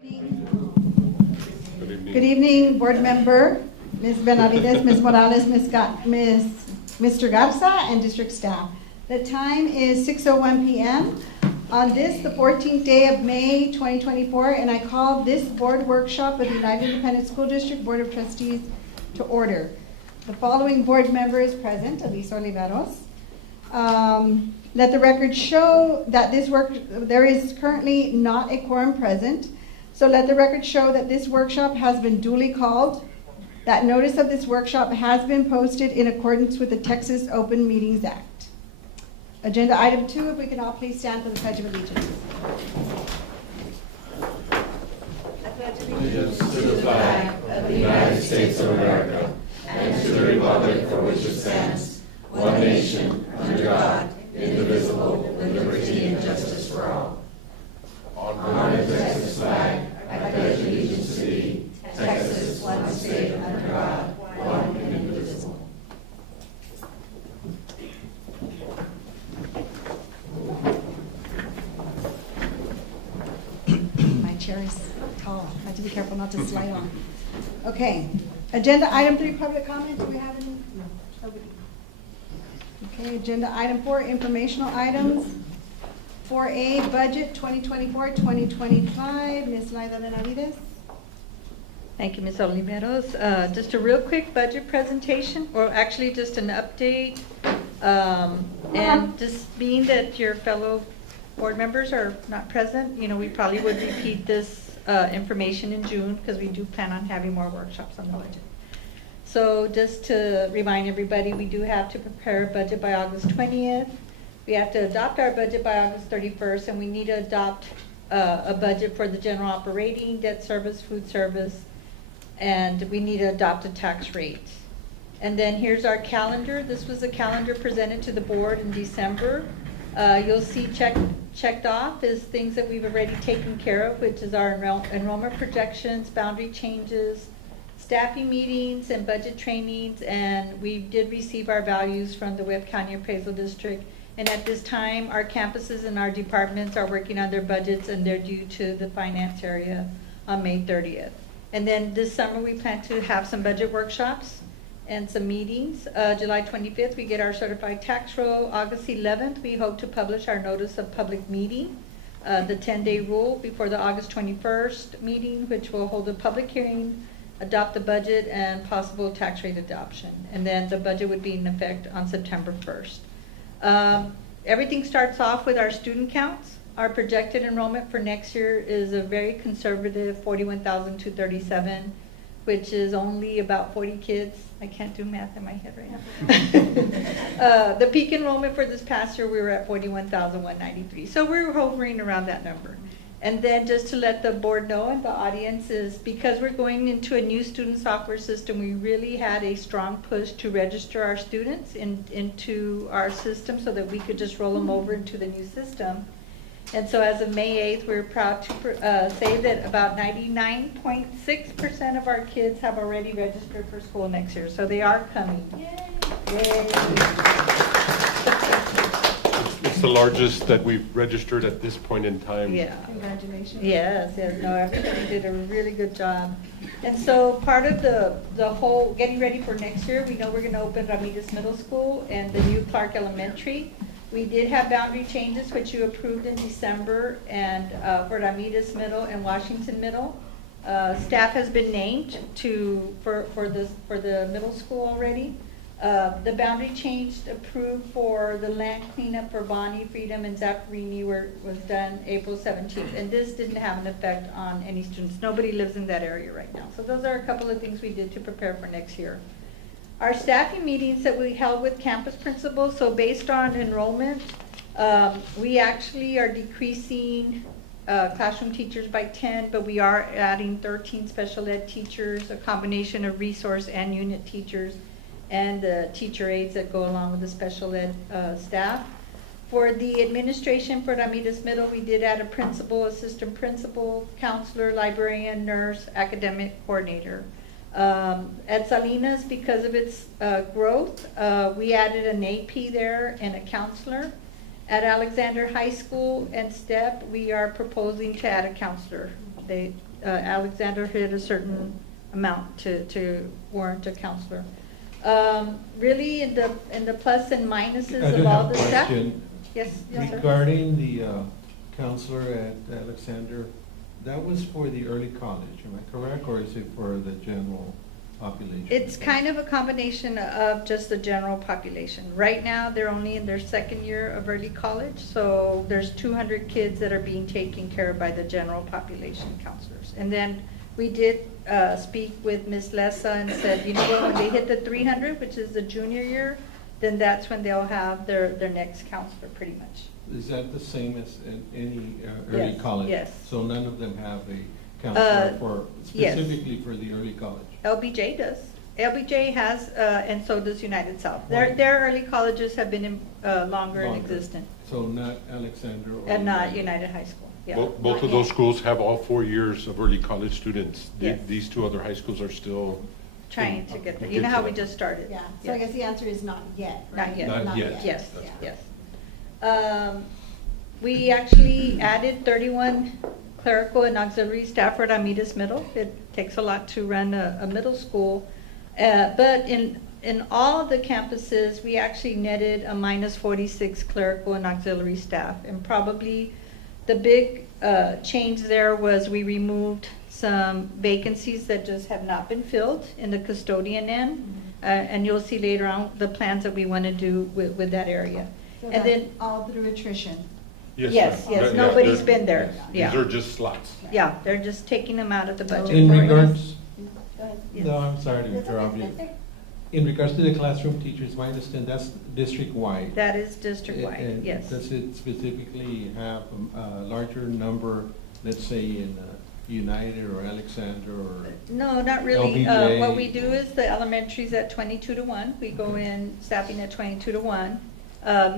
Good evening, board member, Ms. Benavides, Ms. Morales, Mr. Garza, and district staff. The time is 6:01 p.m. on this, the 14th day of May 2024, and I call this board workshop of the United Independent School District Board of Trustees to order. The following board members present: Elisa Oliveros. Let the record show that there is currently not a quorum present. So let the record show that this workshop has been duly called, that notice of this workshop has been posted in accordance with the Texas Open Meetings Act. Agenda item 2, if we can all please stand for the Pledge of Allegiance. I pledge allegiance to the flag of the United States of America and to the republic for which it stands, one nation, under God, indivisible, with liberty and justice for all. On the Texas flag, I pledge allegiance to thee, Texas, one state under God, one and indivisible. My chair is tall. I have to be careful not to slide on. Okay. Agenda item 3, public comment. Do we have any? No. Nobody. Okay. Agenda item 4, informational items. 4A, budget 2024-2025. Ms. Laida Benavides. Thank you, Ms. Oliveros. Just a real quick budget presentation, or actually just an update. And just being that your fellow board members are not present, we probably would repeat this information in June because we do plan on having more workshops on the budget. So just to remind everybody, we do have to prepare a budget by August 20th. We have to adopt our budget by August 31st, and we need to adopt a budget for the general operating, debt service, food service, and we need to adopt a tax rate. And then here's our calendar. This was a calendar presented to the board in December. You'll see checked off is things that we've already taken care of, which is our enrollment projections, boundary changes, staffing meetings, and budget trainings. And we did receive our values from the Webb County Appraisal District. And at this time, our campuses and our departments are working on their budgets, and they're due to the finance area on May 30th. And then this summer, we plan to have some budget workshops and some meetings. July 25th, we get our certified tax roll. August 11th, we hope to publish our notice of public meeting, the 10-day rule before the August 21st meeting, which will hold a public hearing, adopt the budget, and possible tax rate adoption. And then the budget would be in effect on September 1st. Everything starts off with our student counts. Our projected enrollment for next year is a very conservative 41,237, which is only about 40 kids. I can't do math in my head right now. The peak enrollment for this past year, we were at 41,193. So we're hovering around that number. And then just to let the board know and the audience is because we're going into a new student software system, we really had a strong push to register our students into our system so that we could just roll them over into the new system. And so as of May 8th, we're proud to say that about 99.6% of our kids have already registered for school next year. So they are coming. Yay! Yay! It's the largest that we've registered at this point in time. Yeah. Congratulations. Yes. No, everybody did a really good job. And so part of the whole getting ready for next year, we know we're going to open Ramirez Middle School and the new Clark Elementary. We did have boundary changes, which you approved in December, and for Ramirez Middle and Washington Middle. Staff has been named for the middle school already. The boundary change approved for the land cleanup for Bonnie, Freedom, and Zaccarini was done April 17th. And this didn't have an effect on any students. Nobody lives in that area right now. So those are a couple of things we did to prepare for next year. Our staffing meetings that we held with campus principals, so based on enrollment, we actually are decreasing classroom teachers by 10, but we are adding 13 special ed teachers, a combination of resource and unit teachers, and the teacher aides that go along with the special ed staff. For the administration for Ramirez Middle, we did add a principal, assistant principal, counselor, librarian, nurse, academic coordinator. At Salinas, because of its growth, we added an AP there and a counselor. At Alexander High School and STEP, we are proposing to add a counselor. Alexander hit a certain amount to warrant a counselor. Really, in the plus and minuses I do of all have the a staff? question. Yes, yes, sir. Regarding the counselor at Alexander, that was for the early college, am I correct, or is it for the general population? It's kind of a combination of just the general population. Right now, they're only in their second year of early college, so there's 200 kids that are being taken care of by the general population counselors. And then we did speak with Ms. Lessa and said, you know what, when they hit the 300, which is the junior year, then that's when they'll have their next counselor, pretty much. Is that the same as in any early Yes, college? yes. So none of them have a counselor for, yes. specifically for the early college? LBJ does. LBJ has, and so does United South. Why? Their early colleges have been longer in Longer. existence, So not Alexander or? and not United High School, yeah. Both of those schools have all 4 years of early college students. Yes. These two other high schools are still. Trying to get there. You know how we just started? Yeah, so I Yes. guess the answer is not yet, Not right? yet. Not yet. Yes, Yeah. yes. We actually added 31 clerical and auxiliary staff for Ramirez Middle. It takes a lot to run a middle school. But in all the campuses, we actually netted a minus 46 clerical and auxiliary staff. And probably the big change there was we removed some vacancies that just have not been filled in the custodian end. And you'll see later on the plans that we want to do with that area. So And that's then, all through attrition. yes, ma'am. yes, Yeah, nobody's they're- been there, yeah. These are just slots. Yeah, they're just taking them out of the budget. In for us. regards, Go ahead. Yes. no, I'm sorry to interrupt you. In regards to the classroom teachers, I understand that's district-wide. That is district-wide, And yes. does it specifically have a larger number, let's say in United or Alexander or? No, not really. LBJ. What we do is the elementary's at 22-1. We go in staffing at 22-1.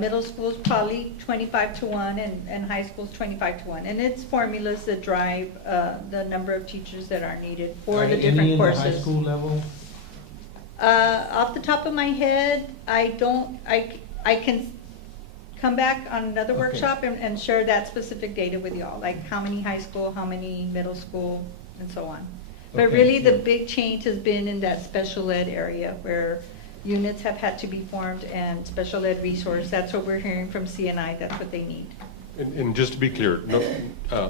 Middle school's probably 25-1, and high school's 25-1. And it's formulas that drive the number of teachers that are needed for the different courses. Any in the high school level? Off the top of my head, I can come back on another Okay. workshop and share that specific data with y'all, like how many high school, how many middle school, and so on. But Okay. really, the big change has been in that special ed area where units have had to be formed and special ed resource. That's what we're hearing from CNI, that's what they need. And just to be clear, no,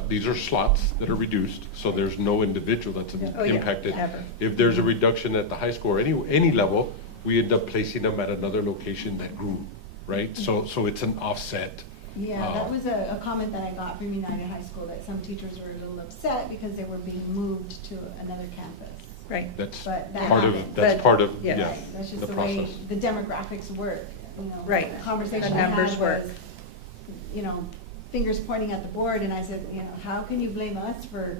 these are slots that are reduced, so there's no individual that's Oh, yeah, impacted. ever. If there's a reduction at the high school or any level, we end up placing them at another location that grew, right? So it's an offset. Yeah, that was a comment that I got from United High School, that some teachers were a little upset because they were being moved to another campus. Right. That's But that part of, happened. that's But- part of, yes. yeah, Right, that's just the the way process. the demographics work, you know. Right. The conversation The I numbers had work. was, you know, fingers pointing at the board, and I said, you know, how can you blame us for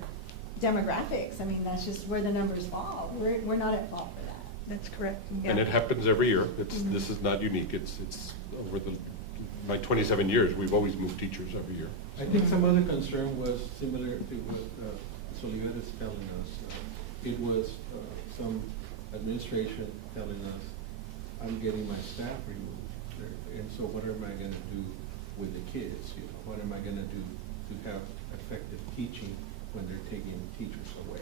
demographics? I mean, that's just where the numbers fall. We're not at fault for that. That's correct. And Yeah. it happens every year. This is not unique. It's over my 27 years, we've always moved teachers every year. I think some other concern was similar to what Soliver is telling us. It was some administration telling us, I'm getting my staff removed. And so what am I gonna do with the kids? You know, what am I gonna do to have effective teaching when they're taking teachers away?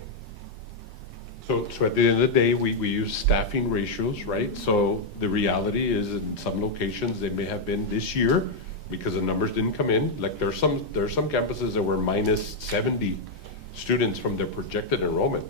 So at the end of the day, we use staffing ratios, right? So the reality is in some locations, they may have been this year because the numbers didn't come in. Like there are some campuses that were minus 70 students from their projected enrollment.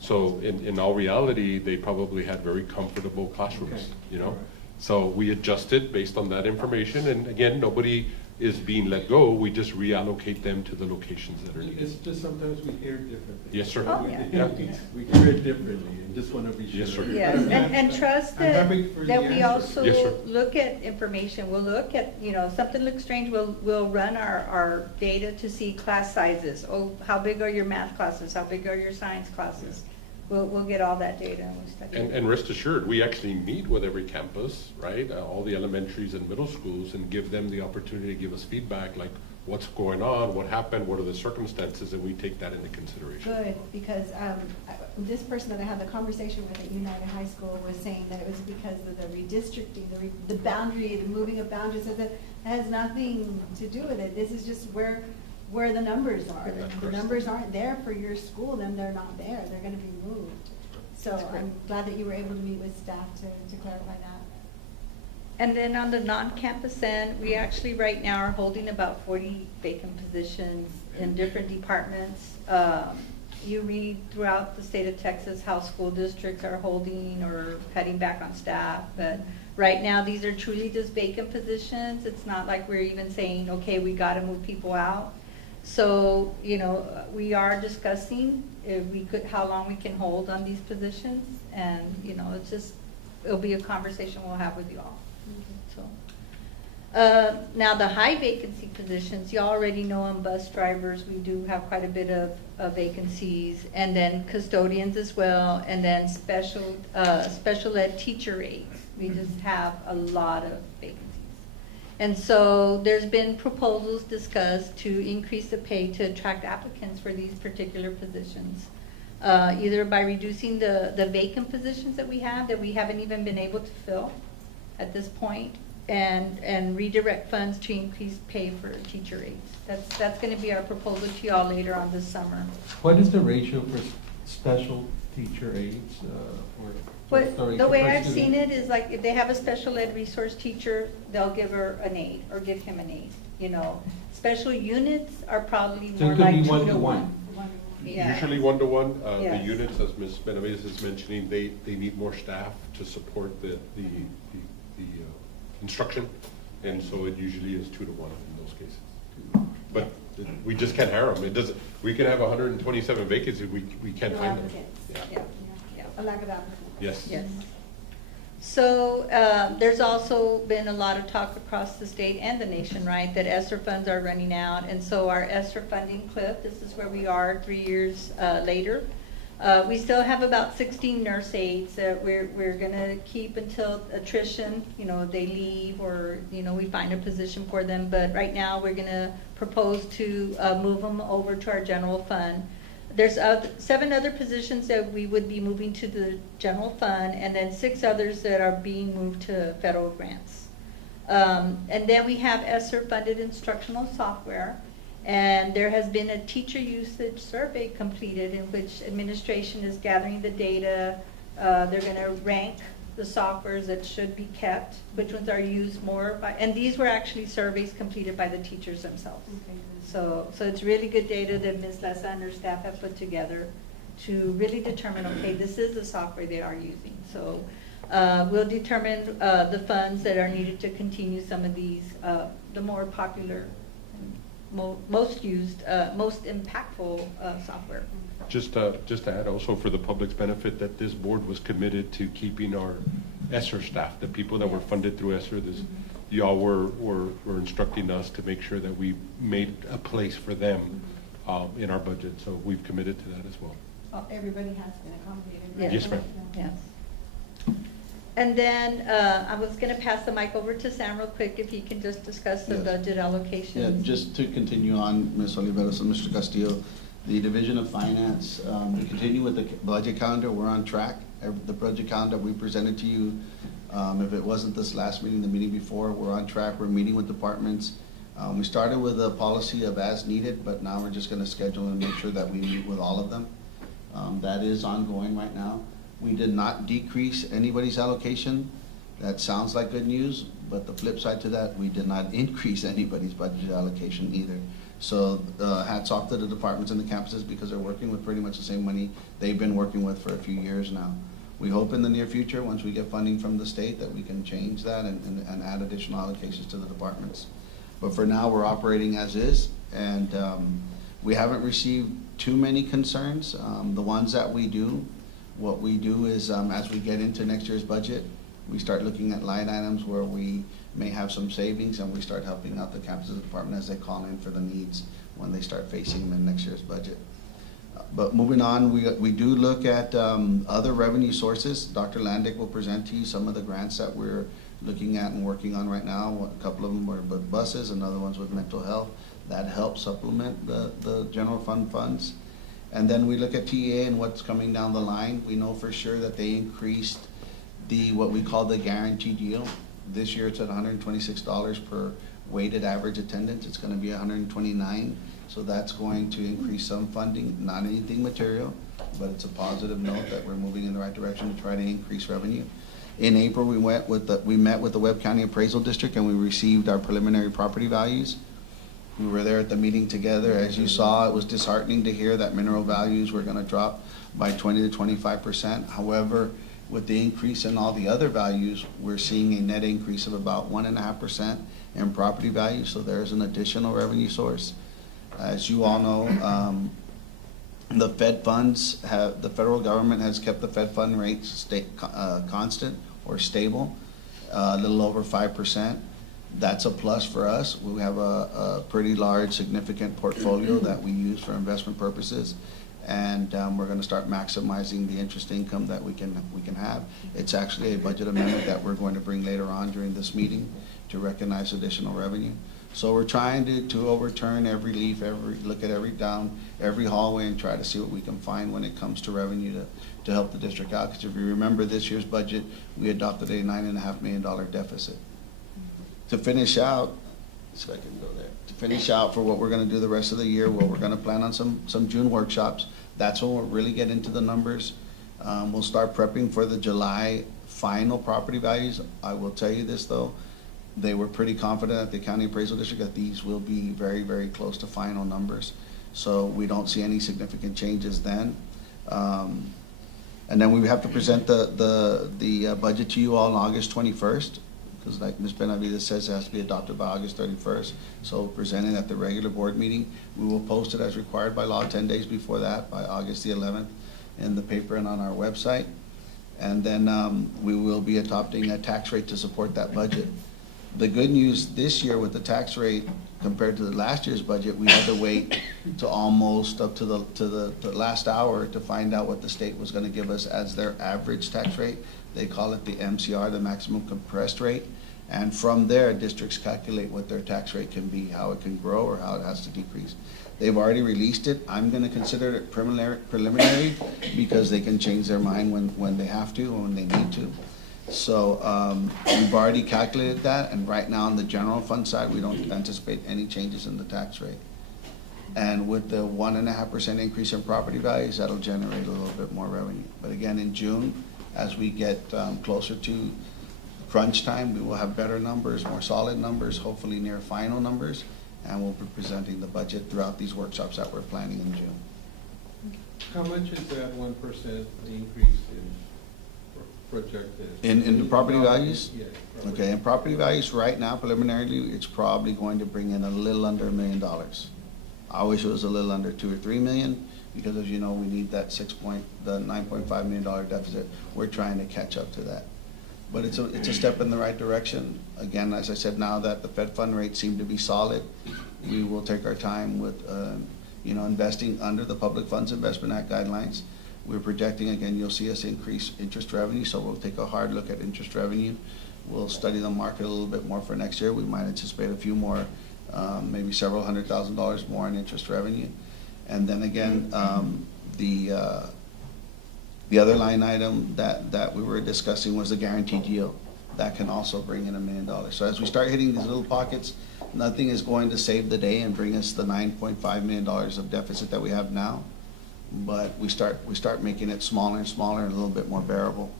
So in all reality, they probably had very comfortable classrooms, Okay. you know? All right. So we adjusted based on that information. And again, nobody is being let go. We just reallocate them to the locations that are It's needed. just sometimes we hear differently. Yes, sir. Oh, We- yeah. We hear it differently, and just wanna be sure. Yes, sir. Yes, and trust I'm that, happy for the that we answer. also Yes, sir. look at information, we'll look at, you know, if something looks strange, we'll run our data to see class sizes. Oh, how big are your math classes, how big are your science classes? We'll get all that data and we'll study it. And rest assured, we actually meet with every campus, right? All the elementaries and middle schools and give them the opportunity to give us feedback, like what's going on, what happened, what are the circumstances, and we take that into consideration. Good, because this person that I had the conversation with at United High School was saying that it was because of the redistricting, the boundary, the moving of boundaries, that has nothing to do with it. This is just where where the numbers are. Where the If the numbers aren't there for your school, then they're not there, they're gonna be moved. So I'm glad that you were able to meet with staff to clarify that. And then on the non-campus end, we actually right now are holding about 40 vacant positions in different departments. You read throughout the state of Texas how school districts are holding or cutting back on staff, but right now these are truly just vacant positions. It's not like we're even saying, okay, we gotta move people out. So, you know, we are discussing if we could, how long we can hold on these positions, and, you know, it'll be a conversation we'll have with you all. So, now the high vacancy positions, you already know on bus drivers, we do have quite a bit of vacancies, and then custodians as well, and then special ed teacher aides. We just have a lot of vacancies. And so there's been proposals discussed to increase the pay to attract applicants for these particular positions. Either by reducing the vacant positions that we haven't even been able to fill at this point, and redirect funds to increase pay for teacher aides. That's gonna be our proposal to y'all later on this summer. What is the ratio for special teacher aides, The way I've seen it is like if they have a special ed resource teacher, they'll give her an aide or give him an aide, you know. Special units are probably So more it could like be 2 to 1-to-1. 1. Yeah. Usually 1-to-1, the Yes. units, as Ms. Benavides is mentioning, they need more staff to support the instruction, and so it usually is 2-to-1 in those cases. But we just can't hire them. It doesn't, we can have 127 vacancies, we can't No find them. applicants. Yeah. Yeah. A lack of applicants. Yes. Yes. So there's also been a lot of talk across the state and the nation, right, that ESSER funds are running out. And so our ESSER funding cliff, this is where we are 3 years later. We still have about 16 nurse aides that we're going to keep until attrition, you know, they leave or, you know, we find a position for them. But right now we're going to propose to move them over to our general fund. There's 7 other positions that we would be moving to the general fund, and then 6 others that are being moved to federal grants. And then we have ESSER funded instructional software, and there has been a teacher usage survey completed in which administration is gathering the data. They're going to rank the softwares that should be kept, which ones are used more by, and these were actually surveys completed by the teachers themselves. Okay, good. So it's really good data that Ms. Lessa and her staff have put together to really determine, okay, this is the software they are using. So we'll determine the funds that are needed to continue some of these, the more popular, most used, most impactful software. Just to add also for the public's benefit that this board was committed to keeping our ESSER staff, the people that were funded through ESSER, y'all were instructing us to make sure that we made a place for them in our budget, so we've committed to that as well. Oh, everybody has been accommodated, right? Yes. Yes, ma'am. Yes. And then I was going to pass the mic over to Sam real quick if he can just discuss the Yes. budget allocations. Yeah, just to continue on, Ms. Oliveros and Mr. Castillo, the Division of Finance, we continue with the budget calendar, we're on track. The budget calendar we presented to you, if it wasn't this last meeting, the meeting before, we're on track, we're meeting with departments. We started with a policy of as needed, but now we're just gonna schedule and make sure that we meet with all of them. That is ongoing right now. We did not decrease anybody's allocation. That sounds like good news, but the flip side to that, we did not increase anybody's budget allocation either. So hats off to the departments and the campuses because they're working with pretty much the same money they've been working with for a few years now. We hope in the near future, once we get funding from the state, that we can change that and add additional allocations to the departments. But for now, we're operating as is, and we haven't received too many concerns. The ones that we do, what we do is as we get into next year's budget, we start looking at line items where we may have some savings, and we start helping out the campuses department as they call in for the needs when they start facing them in next year's budget. But moving on, we do look at other revenue sources. Dr. Landick will present to you some of the grants that we're looking at and working on right now. A couple of them were with buses, and other ones with mental health. That helps supplement the general fund funds. And then we look at TEA and what's coming down the line. We know for sure that they increased what we call the guaranteed yield. This year it's at $126 per weighted average attendance. It's going to be $129. So that's going to increase some funding, not anything material, but it's a positive note that we're moving in the right direction to try to increase revenue. In April, we met with the Webb County Appraisal District and we received our preliminary property values. We were there at the meeting together. As you saw, it was disheartening to hear that mineral values were gonna drop by 20 to 25%. However, with the increase in all the other values, we're seeing a net increase of about 1.5% in property value, so there's an additional revenue source. As you all know, the Fed funds the federal government has kept the Fed fund rates constant or stable, a little over 5%. That's a plus for us. We have a pretty large, significant portfolio that we use for investment purposes, and we're going to start maximizing the interest income that we can have. It's actually a budget amendment that we're going to bring later on during this meeting to recognize additional revenue. So we're trying to overturn every leaf, look at every hallway and try to see what we can find when it comes to revenue to help the district out. Because if you remember this year's budget, we adopted a $9.5 million deficit. To finish out, so I can go there. To finish out for what we're going to do the rest of the year, well, we're going to plan on some June workshops. That's when we'll really get into the numbers. We'll start prepping for the July final property values. I will tell you this though, they were pretty confident at the County Appraisal District that these will be very, very close to final numbers. So we don't see any significant changes then. And then we have to present the budget to you all on August 21st. Because like Ms. Benavides says, it has to be adopted by August 31st. So presented at the regular board meeting. We will post it as required by law 10 days before that, by August the 11th, in the paper and on our website. And then we will be adopting a tax rate to support that budget. The good news this year with the tax rate compared to the last year's budget, we had to wait to almost up to the last hour to find out what the state was going to give us as their average tax rate. They call it the MCR, the maximum compressed rate. And from there, districts calculate what their tax rate can be, how it can grow or how it has to decrease. They've already released it. I'm going to consider it preliminary because they can change their mind when they have to or when they need to. So we've already calculated that, and right now on the general fund side, we don't anticipate any changes in the tax rate. And with the 1.5% increase in property values, that'll generate a little bit more revenue. But again, in June, as we get closer to crunch time, we will have better numbers, more solid numbers, hopefully near final numbers, and we'll be presenting the budget throughout these workshops that we're planning in June. How much is that 1% increase in projected? In the property values? Yeah. Okay, in property values right now, preliminarily, it's probably going to bring in a little under $1 million. I wish it was a little under 2 or 3 million, because as you know, we need that the $9.5 million deficit. We're trying to catch up to that. But it's a step in the right direction. Again, as I said, now that the Fed fund rates seem to be solid, we will take our time with investing under the Public Funds Investment Act guidelines. We're projecting, again, you'll see us increase interest revenue, so we'll take a hard look at interest revenue. We'll study the market a little bit more for next year. We might anticipate a few more, maybe several $100,000 more in interest revenue. And then again, the other line item that we were discussing was the guaranteed yield. That can also bring in $1 million. So as we start hitting these little pockets, nothing is going to save the day and bring us the $9.5 million of deficit that we have now. But we start making it smaller and smaller and a little bit more bearable.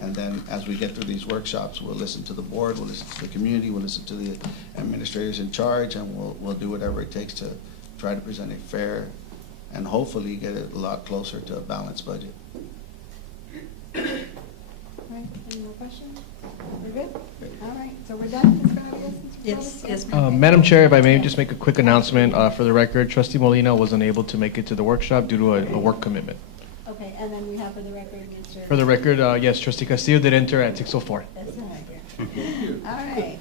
And then as we get through these workshops, we'll listen to the board, we'll listen to the community, we'll listen to the administrators in charge, and we'll do whatever it takes to try to present a fair and hopefully get it a lot closer to a balanced budget. All right, any more questions? We're good? All right, so we're done, Ms. Benavides? Yes, Madam Chair, if I may just make a quick announcement for the record, Trustee Molina was unable to make it to the workshop due to a work commitment. Okay, and then we have for the record, Mr. For the record, yes, Trustee Castillo did enter at 6:04. That's not here. All right.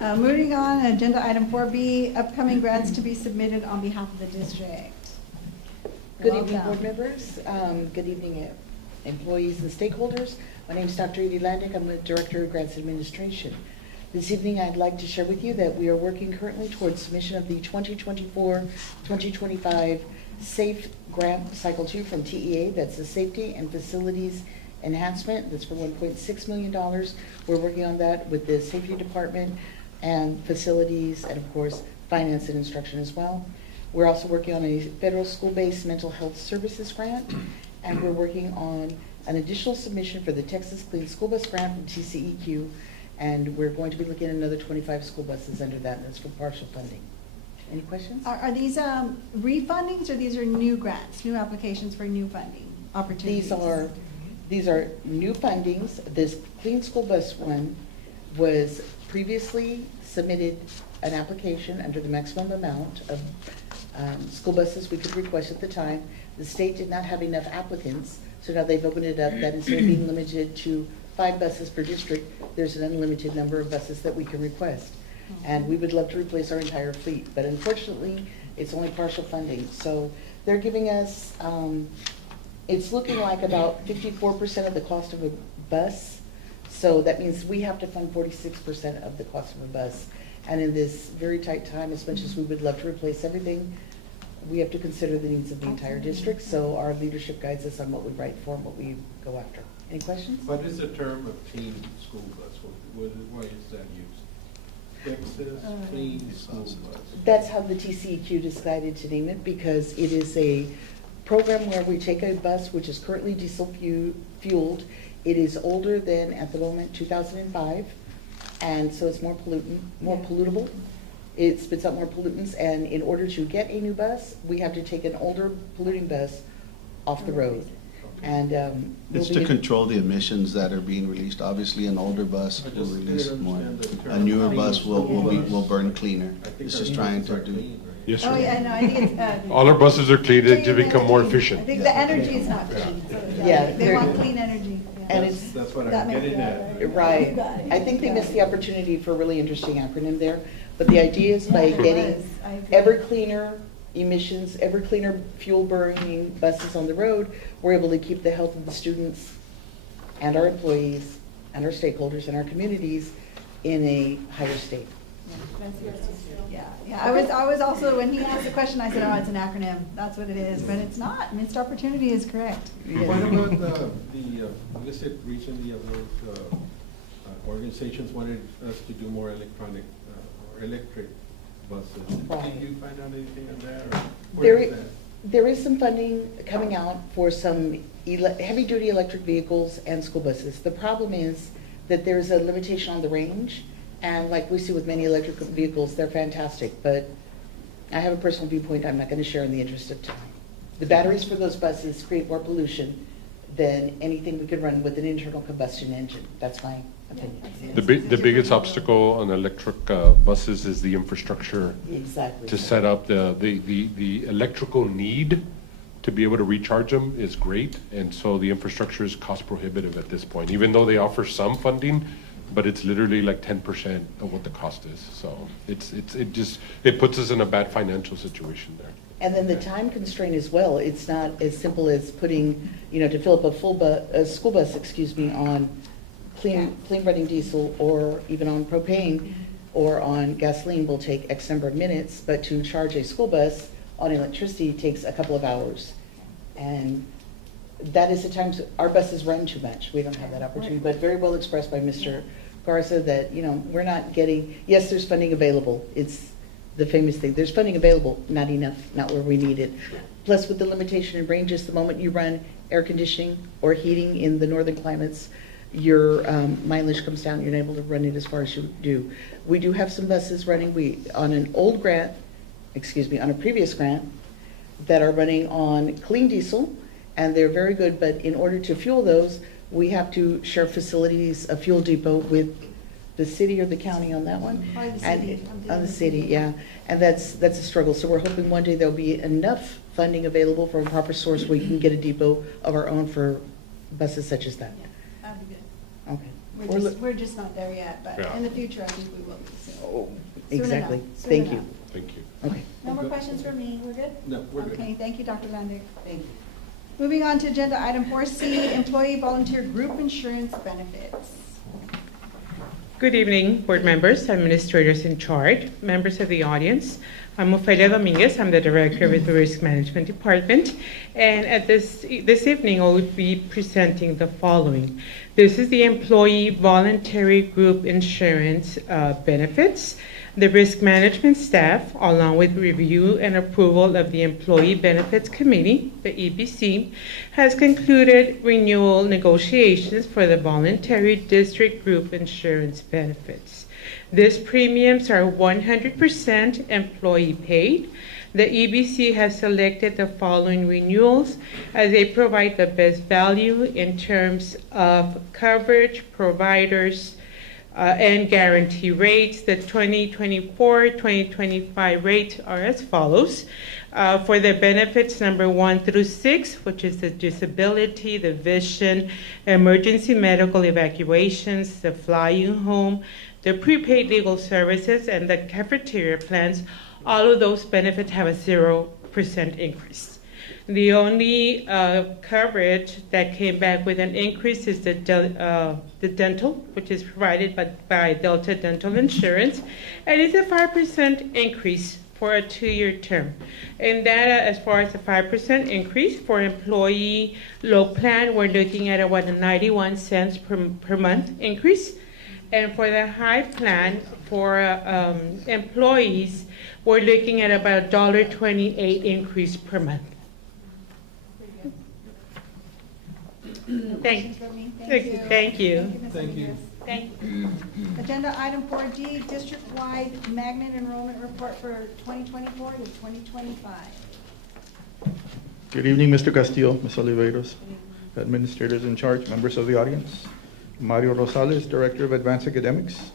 Moving on, agenda item 4B, upcoming grants to be submitted on behalf of the district. Good evening, Welcome. board members. Good evening, employees and stakeholders. My name is Dr. Edie Landick. I'm the Director of Grants Administration. This evening, I'd like to share with you that we are working currently towards submission of the 2024-2025 SAFE Grant Cycle 2 from TEA. That's the Safety and Facilities Enhancement. That's for $1.6 million. We're working on that with the Safety Department and Facilities and, of course, Finance and Instruction as well. We're also working on a federal school-based mental health services grant, and we're working on an additional submission for the Texas Clean School Bus Grant from TCEQ, and we're going to be looking at another 25 school buses under that, and that's for partial funding. Any questions? Are these refundings, or these are new grants, new applications for new funding opportunities? These are new fundings. This Clean School Bus one was previously submitted an application under the maximum amount of school buses we could request at the time. The state did not have enough applicants, so now they've opened it up that instead of being limited to 5 buses per district, there's an unlimited number of buses that we can request. And we would love to replace our entire fleet, but unfortunately, it's only partial funding. So they're giving us, it's looking like about 54% of the cost of a bus. So that means we have to fund 46% of the cost of a bus. And in this very tight time, as much as we would love to replace everything, we have to consider the needs of the entire district. So our leadership guides us on what we write for and what we go after. Any questions? What is the term of clean school bus? Why is that used? Texas Clean School Bus. That's how the TCEQ decided to name it, because it is a program where we take a bus which is currently diesel fueled. It is older than, at the moment, 2005, and so it's more pollutable. It spits out more pollutants, and in order to get a new bus, we have to take an older polluting bus off the road. And It's to control the emissions that are being released. Obviously, an older bus I will just release didn't more. understand the A term. newer Clean bus school bus. will burn cleaner. I think It's our just new trying buses to are do. clean, right? Yes, Oh, sir. yeah, no, I think it's. All our buses are clean to clean become more energy. efficient. I think the energy is not clean, so Yeah, they want clean energy. yeah. And it's- That's what That I'm makes getting it at. Right. You got it. I think they You missed got the it. opportunity for a really interesting acronym there. But the idea is by Yeah, it getting was. I agree. ever cleaner emissions, ever cleaner fuel burning buses on the road, we're able to keep the health of the students and our employees and our stakeholders and our communities in a higher state. Yeah, I was also, when he asked the question, I said, oh, it's an acronym, that's what it is, but it's not. Missed opportunity is correct. What about the illicit recently of those organizations wanted us to do more electronic or electric buses? Right. Did you find out anything on that, or where is that? There is some funding coming out for some heavy-duty electric vehicles and school buses. The problem is that there's a limitation on the range, and like we see with many electric vehicles, they're fantastic, but I have a personal viewpoint I'm not going to share in the interest of time. The batteries for those buses create more pollution than anything we could run with an internal combustion engine. That's my opinion. The biggest obstacle on electric buses is the infrastructure Exactly. to set up. The electrical need to be able to recharge them is great, and so the infrastructure is cost prohibitive at this point, even though they offer some funding, but it's literally like 10% of what the cost is. So it puts us in a bad financial situation there. And then the time constraint as well. It's not as simple as putting, to fill up a school bus, on clean running diesel, or even on propane or on gasoline will take X number of minutes, but to charge a school bus on electricity takes a couple of hours. And that is the times our buses run too much. We don't have that opportunity, but very well expressed by Mr. Garza that, we're not getting, yes, there's funding available. It's the famous thing. There's funding available, not enough, not where we need it. Plus with the limitation in ranges, the moment you run air conditioning or heating in the northern climates, your mileage comes down, you're not able to run it as far as you do. We do have some buses running, on a previous grant, that are running on clean diesel, and they're very good, but in order to fuel those, we have to share facilities, a fuel depot with the city or the county on that one. Probably the And- city. On the city, yeah, and that's a struggle. So we're hoping one day there'll be enough funding available from a proper source where we can get a depot of our own for buses such as that. Yeah, that'd be good. Okay. We're just not there yet, but Yeah. in the future, I think we will be soon. Oh, Soon exactly. enough, soon Thank you. enough. Thank you. Okay. No more questions for me, we're good? No, we're good. Okay, thank you, Dr. Landick. Thank you. Moving on to agenda item 4C, employee volunteer group insurance benefits. Good evening, board members, administrators in charge, members of the audience. I'm Ofelia Dominguez. I'm the director with the Risk Management Department. And at this evening, I will be presenting the following. This is the employee voluntary group insurance benefits. The Risk Management staff, along with review and approval of the Employee Benefits Committee, the EBC, has concluded renewal negotiations for the voluntary district group insurance benefits. These premiums are 100% employee paid. The EBC has selected the following renewals as they provide the best value in terms of coverage, providers, and guarantee rates. The 2024-2025 rates are as follows. For the benefits number 1 through 6, which is the disability, the vision, emergency medical evacuations, the flying home, the prepaid legal services, and the cafeteria plans, all of those benefits have a 0% increase. The only coverage that came back with an increase is the dental, which is provided by Delta Dental Insurance, and it's a 5% increase for a 2-year term. And that, as far as the 5% increase for employee low plan, we're looking at about a 91 cents per month increase. And for the high plan for employees, we're looking at about $1.28 increase per month. Thank you. Thank you. Thank you. Ms. Thank you. Rodriguez. Thank you. Agenda item 4G, district-wide magnet enrollment report for 2024 to 2025. Good evening, Mr. Castillo, Ms. Oliveros, administrators in charge, members of the audience. Mario Rosales, Director of Advanced Academics,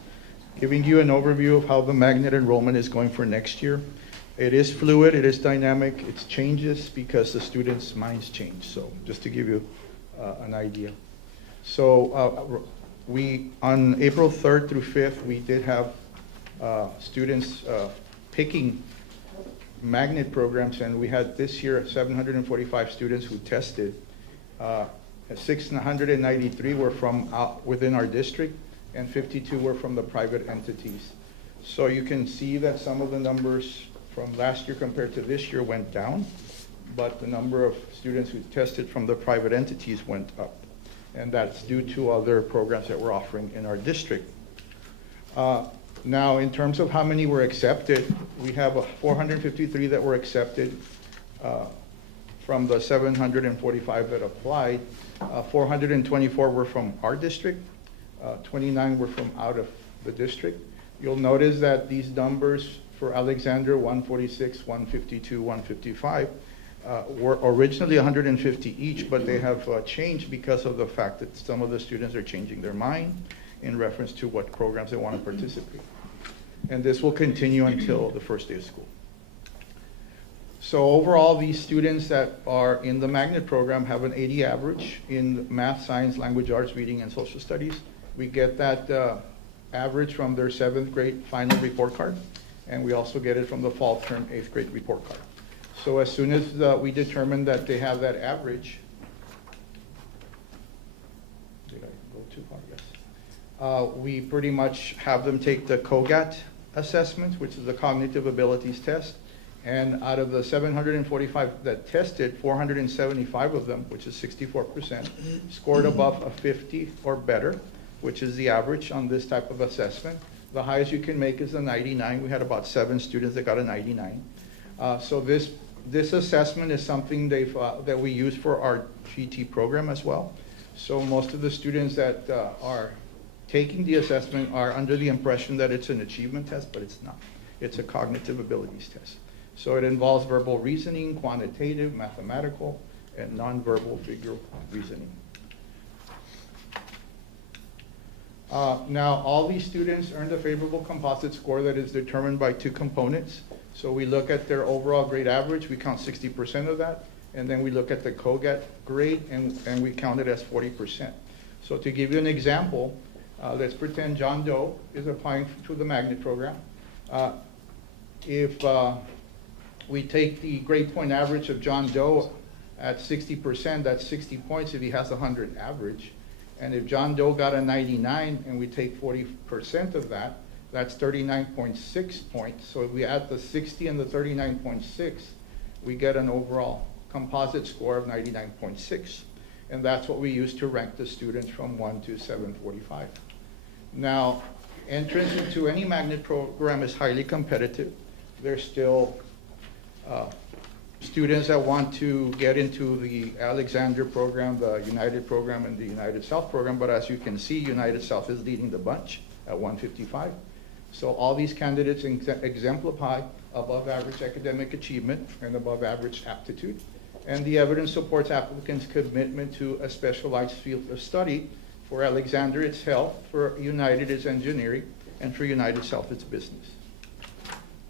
giving you an overview of how the magnet enrollment is going for next year. It is fluid, it is dynamic, it changes because the students' minds change. So just to give you an idea. So we, on April 3rd through 5th, we did have students picking magnet programs, and we had this year 745 students who tested. 693 were from within our district, and 52 were from the private entities. So you can see that some of the numbers from last year compared to this year went down, but the number of students who tested from the private entities went up. And that's due to other programs that we're offering in our district. Now, in terms of how many were accepted, we have 453 that were accepted from the 745 that applied. 424 were from our district, 29 were from out of the district. You'll notice that these numbers for Alexander, 146, 152, 155, were originally 150 each, but they have changed because of the fact that some of the students are changing their mind in reference to what programs they want to participate. And this will continue until the first day of school. So overall, these students that are in the magnet program have an 80 average in math, science, language arts, reading, and social studies. We get that average from their 7th grade final report card, and we also get it from the fall term 8th grade report card. So as soon as we determine that they have that average, did I go too far? Yes. We pretty much have them take the COGAT assessment, which is the cognitive abilities test. And out of the 745 that tested, 475 of them, which is 64%, scored above a 50 or better, which is the average on this type of assessment. The highest you can make is a 99. We had about 7 students that got a 99. So this assessment is something that we use for our GT program as well. So most of the students that are taking the assessment are under the impression that it's an achievement test, but it's not. It's a cognitive abilities test. So it involves verbal reasoning, quantitative, mathematical, and nonverbal figural reasoning. Now, all these students earned a favorable composite score that is determined by 2 components. So we look at their overall grade average, we count 60% of that, and then we look at the COGAT grade, and we count it as 40%. So to give you an example, let's pretend John Doe is applying to the magnet program. If we take the grade point average of John Doe at 60%, that's 60 points if he has 100 average. And if John Doe got a 99 and we take 40% of that, that's 39.6 points. So if we add the 60 and the 39.6, we get an overall composite score of 99.6. And that's what we use to rank the students from 1 to 745. Now, entrance into any magnet program is highly competitive. There's still students that want to get into the Alexander program, the United program, and the United South program, but as you can see, United South is leading the bunch at 155. So all these candidates exemplify above average academic achievement and above average aptitude. And the evidence supports applicants' commitment to a specialized field of study. For Alexander, it's health, for United, it's engineering, and for United South, it's business.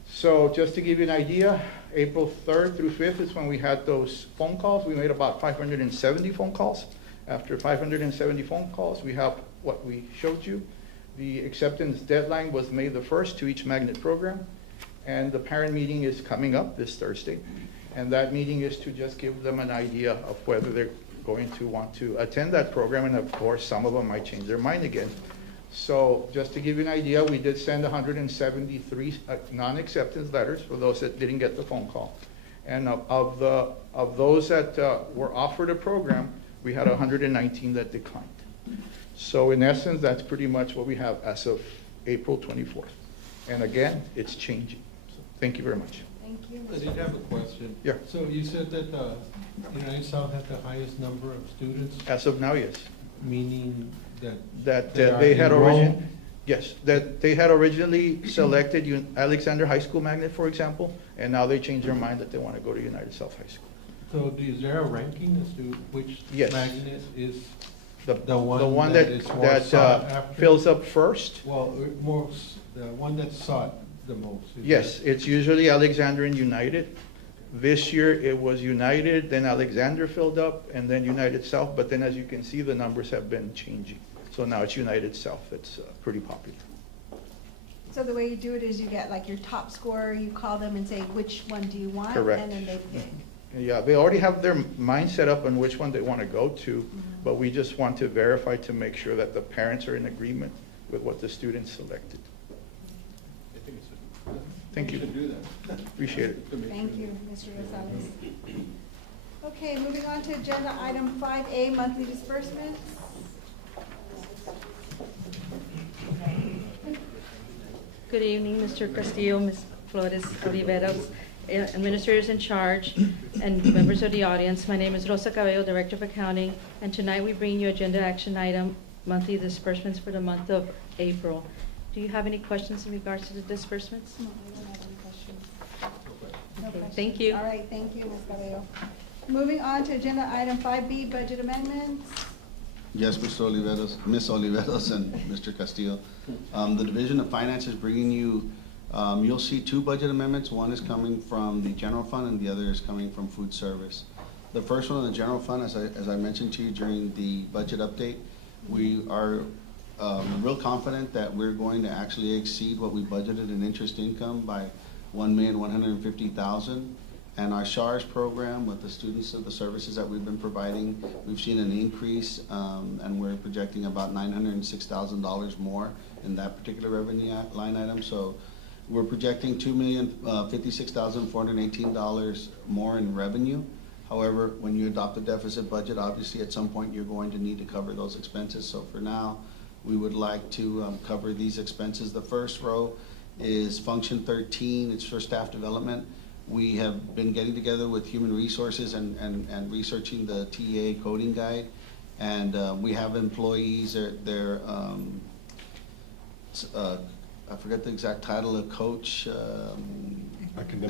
So just to give you an idea, April 3rd through 5th is when we had those phone calls. We made about 570 phone calls. After 570 phone calls, we have what we showed you. The acceptance deadline was May the 1st to each magnet program. And the parent meeting is coming up this Thursday. And that meeting is to just give them an idea of whether they're going to want to attend that program. And of course, some of them might change their mind again. So just to give you an idea, we did send 173 non-acceptance letters for those that didn't get the phone call. And of those that were offered a program, we had 119 that declined. So in essence, that's pretty much what we have as of April 24th. And again, it's changing. So thank you very much. Thank you. I did have a question. Yeah. So you said that United South had the highest number of students, As of now, yes. meaning that That they are they had enrolled? yes, that they had originally selected Alexander High School magnet, for example, and now they changed their mind that they want to go to United South High School. So is there a ranking as to which Yes. magnet is The one one that is more sought after? fills up first. Well, the one that's sought the most? Is Yes, it's usually Alexander and United. This year it was United, then Alexander filled up, and then United South. But then as you can see, the numbers have been changing. So now it's United South that's pretty popular. So the way you do it is you get like your top scorer, you call them and say, which one do you want? Correct. And then they pick. Yeah, they already have their mind set up on which one they want to go to, but we just want to verify to make sure that the parents are in agreement with what the students selected. I think it's Thank we you. should do that. Appreciate it. To make Thank sure. you, Mr. Gonzalez. Okay, moving on to agenda item 5A, monthly disbursements. Good evening, Mr. Castillo, Ms. Flores Oliveros, administrators in charge, and members of the audience. My name is Rosa Cabello, Director of Accounting, and tonight we bring you agenda action item, monthly disbursements for the month of April. Do you have any questions in regards to the disbursements? No, I don't have any questions. No Okay, questions. thank you. All right, thank you, Ms. Cabello. Moving on to agenda item 5B, budget amendments. Yes, Mr. Oliveros, Ms. Oliveros and Mr. Castillo. The Division of Finance is bringing you, you'll see two budget amendments. One is coming from the general fund and the other is coming from food service. The first one in the general fund, as I mentioned to you during the budget update, we are real confident that we're going to actually exceed what we budgeted in interest income by $1,150,000. And our SHARS program with the students of the services that we've been providing, we've seen an increase, and we're projecting about $906,000 more in that particular revenue line item. So we're projecting $2,056,418 more in revenue. However, when you adopt a deficit budget, obviously at some point you're going to need to cover those expenses. So for now, we would like to cover these expenses. The first row is Function 13, it's for staff development. We have been getting together with Human Resources and researching the TEA coding guide. And we have employees, they're I forget the exact title of coach.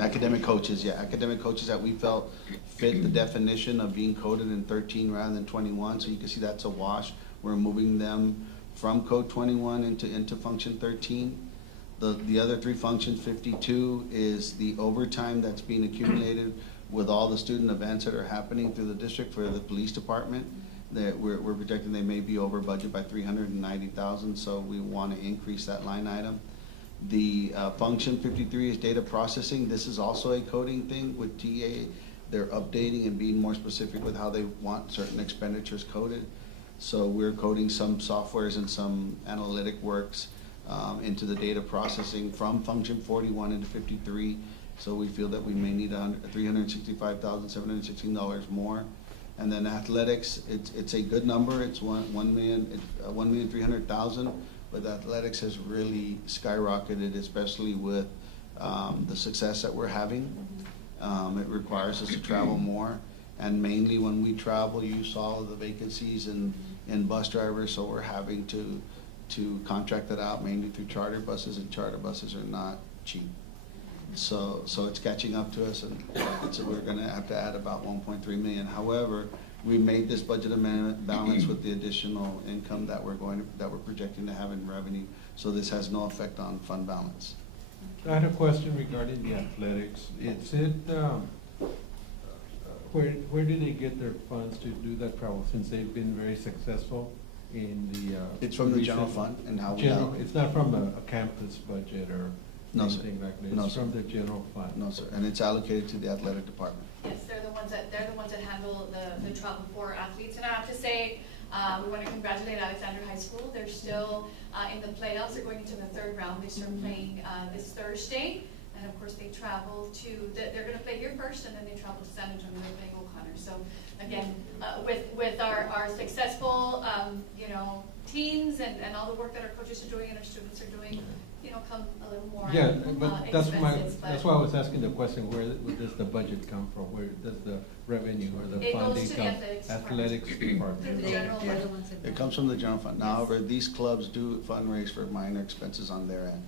Academic coaches, yeah, academic coaches that we felt fit the definition of being coded in 13 rather than 21. So you can see that's a wash. We're moving them from code 21 into function 13. The other three functions, 52, is the overtime that's being accumulated with all the student events that are happening through the district for the police department. That we're projecting they may be over budget by $390,000, so we want to increase that line item. The function 53 is data processing. This is also a coding thing with TA. They're updating and being more specific with how they want certain expenditures coded. So we're coding some softwares and some analytic works into the data processing from function 41 into 53. So we feel that we may need $365,716 more. And then athletics, it's a good number. It's $1,300,000. but athletics has really skyrocketed, especially with the success that we're having. It requires us to travel more, and mainly when we travel, you saw the vacancies in bus drivers, so we're having to contract that out mainly through charter buses, and charter buses are not cheap. So it's catching up to us, and so we're gonna have to add about 1.3 million. However, we made this budget amendment balance with the additional income that we're projecting to have in revenue, so this has no effect on fund balance. I had a question regarding the athletics. Is it, where do they get their funds to do that travel, since they've been very successful in the? It's from the general recent- fund and how we General, allocate. it's not from a campus budget or No, sir. anything like that? No, It's sir. from the general fund? No, sir, and it's allocated to the athletic department. Yes, they're the ones that handle the travel for athletes. And I have to say, we want to congratulate Alexander High School. They're still in the playoffs. They're going into the third round. They start playing this Thursday. And of course, they travel to, they're going to play here first, and then they travel to San Antonio. They're playing O'Connor. So again, with our successful, teams and all the work that our coaches are doing and our students are doing, come a little more Yeah, but expenses. that's why I was asking the question, where does the budget come from? Where does the revenue or the It goes funding to the come? athletics department. Athletics department. Through the general fund. It comes from the general fund. Now, however, these clubs do fundraise for minor expenses on their end,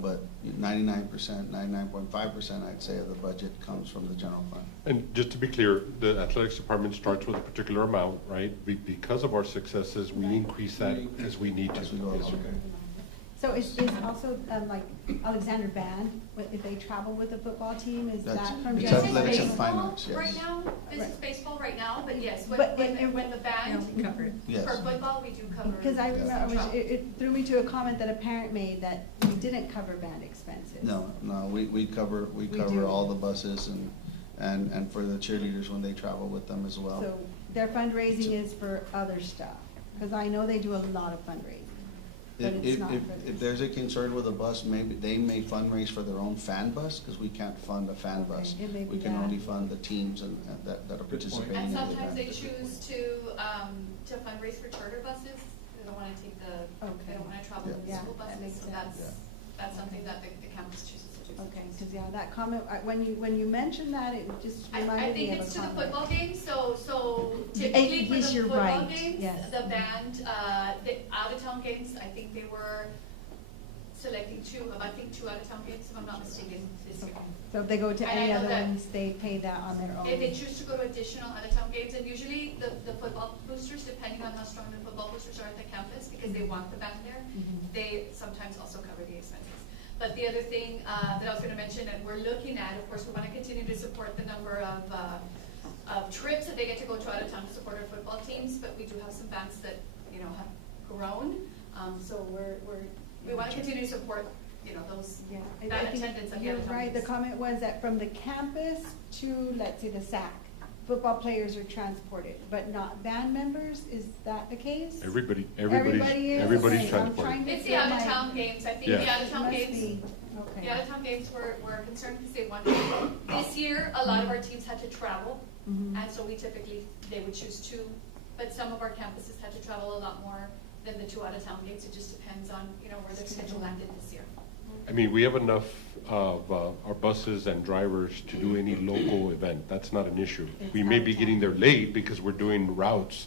but 99%, 99.5%, I'd say, of the budget comes from the general fund. And just to be clear, the athletics department starts with a particular amount, right? Because of our successes, we increase that as we need to. As we go Yes, sir. along. So is also, like Alexander Band, if they travel with the football team, is That's- that from it's general? athletics and Baseball finance, yes. right now, this is Right. baseball right now, but yes, But when the band, We cover it. Yes. for football, we do cover. Because I remember, travel. it threw me to a comment that a parent made that we didn't cover band expenses. No, we cover do. all the buses and for the cheerleaders when they travel with them as well. So their fundraising is for other stuff, because I know they do a lot of fundraising, but it's If, not if, for if this. there's a concern with a bus, maybe they may fundraise for their own fan bus, because we can't fund a fan Okay, bus. it may We be can that. only fund the teams and that are point. participating in And the event. sometimes they choose to fundraise for charter buses, they don't wanna take they Okay. don't wanna travel with the Yeah, school that makes buses, so sense. that's something that the campus chooses to do. Okay, because that comment, when you mentioned that, it just I reminded think me of a it's to the comment. football games, so typically for yes, the you're football right, games, yes. the band, the out-of-town games, I think they were selecting two out-of-town games, if I'm not mistaken, this year. So if they go to And I any know other that- ones, they pay that on their own. If they choose to go to additional out-of-town games, and usually the football boosters, depending on how strong the football boosters are at the campus, because they want the band there, Mhm. they sometimes also cover the expenses. But the other thing that I was gonna mention, and we're looking at, of course, we wanna continue to support the number of trips that they get to go to out of town to support our football teams, but we do have some bands that, have grown. So we wanna continue to support, those, Yeah, that I think attendance at the you're out-of-town right. The games. comment was that from the campus to, let's say, the SAC, football players are transported, but not band members. Is that the case? Everybody is. Everybody is? Okay, I'm Transported. trying to It's the get my- out-of-town games, I think Yeah. the out-of-town Must games. be. Okay. The out-of-town games were concerned because they won. This year, a lot of our teams had to travel, Mhm. and so they would choose two, but some of our campuses had to travel a lot more than the two out-of-town games. It just depends on, where their schedule landed this year. I mean, we have enough of our buses and drivers to do any local event. That's not an issue. We may be getting there late because we're doing routes,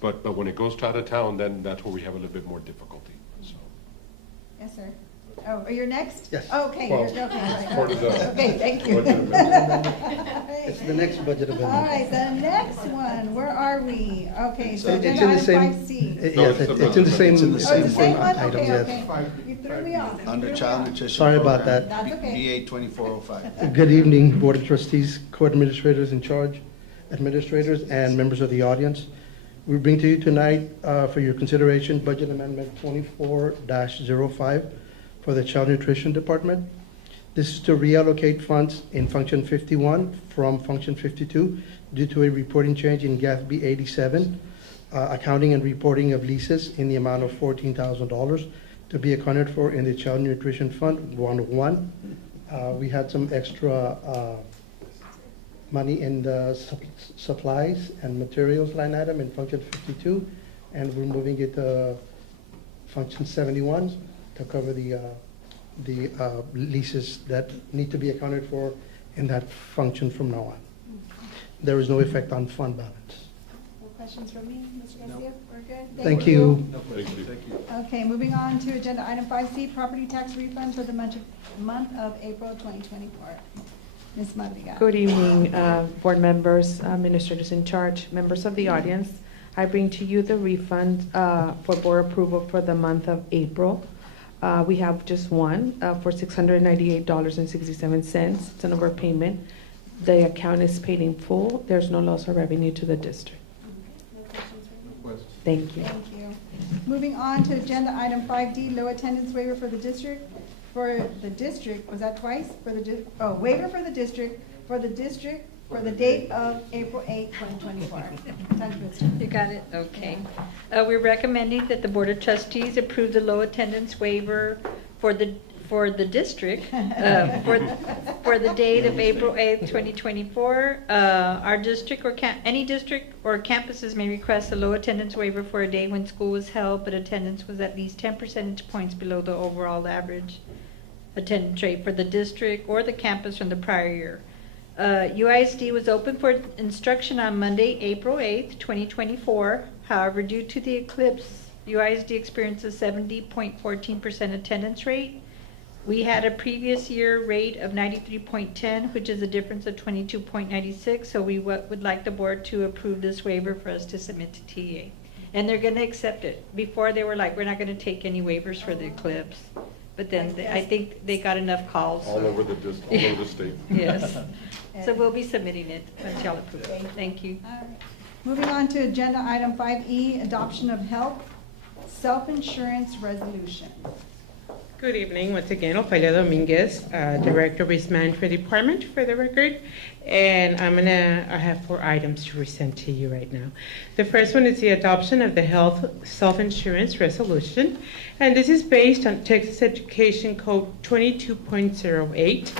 but when it goes to out of town, then that's where we have a little bit more difficulty, so. Yes, sir. Oh, you're next? Yes. Okay, Well, you're, okay, all right. part of the- Okay, thank you. budget It's the next budget All amendment. right, the next one, where are we? Okay, so It's agenda in the item same, 5C. No, yes, it's it's in the same. It's in the Oh, it's the same one? item, Okay, yes. okay. You threw me off. Under Threw me Child off. Nutrition Sorry about Program, that. That's okay. DA 2405. Good evening, Board of Trustees, co-administrators in charge, administrators, and members of the audience. We bring to you tonight for your consideration Budget Amendment 24-05 for the Child Nutrition Department. This is to reallocate funds in Function 51 from Function 52 due to a reporting change in GAFB 87, accounting and reporting of leases in the amount of $14,000 to be accounted for in the Child Nutrition Fund 101. We had some extra money in the supplies and materials line item in Function 52, and we're moving it Function 71 to cover the leases that need to be accounted for in that function from now on. There is no effect on fund balance. No questions from me, Mr. Garcia? We're good? Thank you. No question. Thank you. Okay, moving on to agenda item 5C, property tax refund for the month of April 2024. Ms. Madrigal. Good evening, board members, administrators in charge, members of the audience. I bring to you the refund for board approval for the month of April. We have just one for $698.67. It's an overpayment. The account is paid in full. There's no loss of revenue to the district. No questions from me? No question. Thank you. Thank you. Moving on to agenda item 5D, low attendance waiver for the district. Was that twice? Waiver for the district for the date of April 8, 2024. You got it? Okay. We're recommending that the Board of Trustees approve the low attendance waiver for the district for the date of April 8th, 2024. Our district or any district or campuses may request a low attendance waiver for a day when school was held, but attendance was at least 10 percentage points below the overall average attendance rate for the district or the campus from the prior year. UISD was open for instruction on Monday, April 8th, 2024. However, due to the eclipse, UISD experienced a 70.14% attendance rate. We had a previous year rate of 93.10, which is a difference of 22.96. So we would like the board to approve this waiver for us to submit to TA. And they're going to accept it. Before they were like, we're not going to take any waivers for the eclipse. But then I think they got enough calls. All over the state. Yes. So we'll be submitting it once y'all approve it. Thank you. All right. Moving on to agenda item 5E, adoption of health self-insurance resolution. Good evening, once again, Ofelia Dominguez, Director of Risk Management Department for the record. And I have 4 items to present to you right now. The first one is the adoption of the Health Self-Insurance Resolution. And this is based on Texas Education Code 22.08,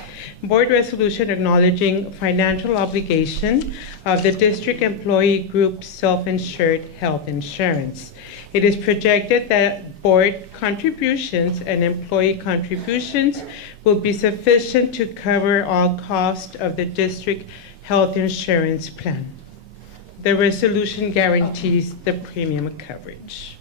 Board Resolution acknowledging financial obligation of the district employee group self-insured health insurance. It is projected that board contributions and employee contributions will be sufficient to cover all costs of the district health insurance plan. The resolution guarantees the premium coverage.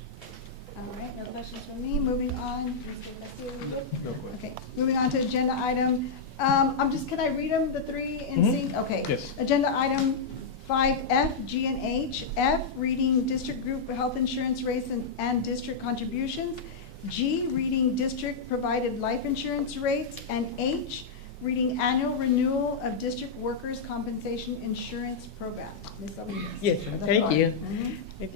All right, no questions from me. Moving on. Mr. Garcia, we good? No question. Okay, moving on to agenda item, can I read them, the 3 in sync? Okay. Yes. Agenda item 5F, G and H. F, reading district group health insurance rates and district contributions. G, reading district provided life insurance rates. And H, reading annual renewal of district workers' compensation insurance program. Ms. Dominguez. Yes, the thank floor. you.